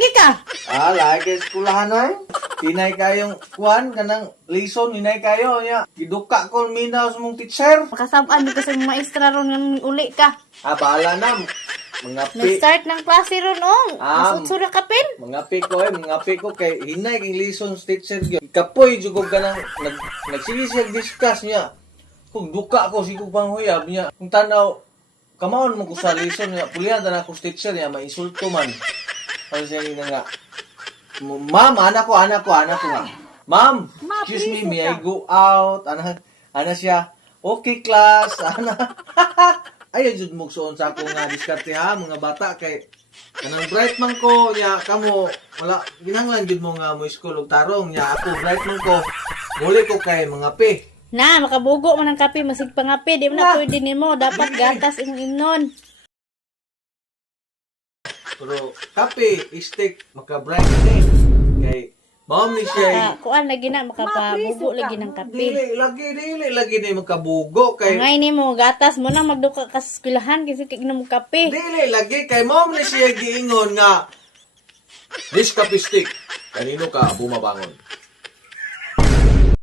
lagi ka. Lagi eskulahan ay. Tinay kayong kuan kanang lesson hinay kayo niya. Kiduka ko minaw sa mong teacher. Makasabaan ka sa maestra ron ng uli ka. Bahala na. Mga pi. Nag-start ng klase ron, Masutsura ka pin. Mga pi ko kay hinay king lesson sa teacher gyud. Kapoy jugog kanang nagsige siya discuss niya. Kung duka ko sigug panghuyab niya. Kung tanaw kamaon mo ko sa lesson niya. Pulihan na ako sa teacher niya maisulto man. Kasi nga Ma'am, anak ko nga. Ma'am, excuse me, may I go out? Ana siya, okay class, ana. Ayaw jud mo suon sa akong nga diskarte ha, mga bata, kay kanang bright man ko, niya, kamo, wala, ginanglan jud mo nga mo school og tarong, niya, ako bright man ko, muli ko kay mga pe. Na, makabugo man ang kape, masig pangape, di mo na pwede nimo, dapat gatas imnon. Pero kape, stick, maka-bright ni. Kay, ma'am ni siya. Kuan lagi na, makapabugo lagi ng kape. Dili lagi ni makabugo. Kay, Angay ni mo, gatas mo na magduka ka sa eskwelahan kasi kainom mo kape. dili lagi. Kay, ma'am ni siya giingon nga, this kape stick, kanino ka bumabangon?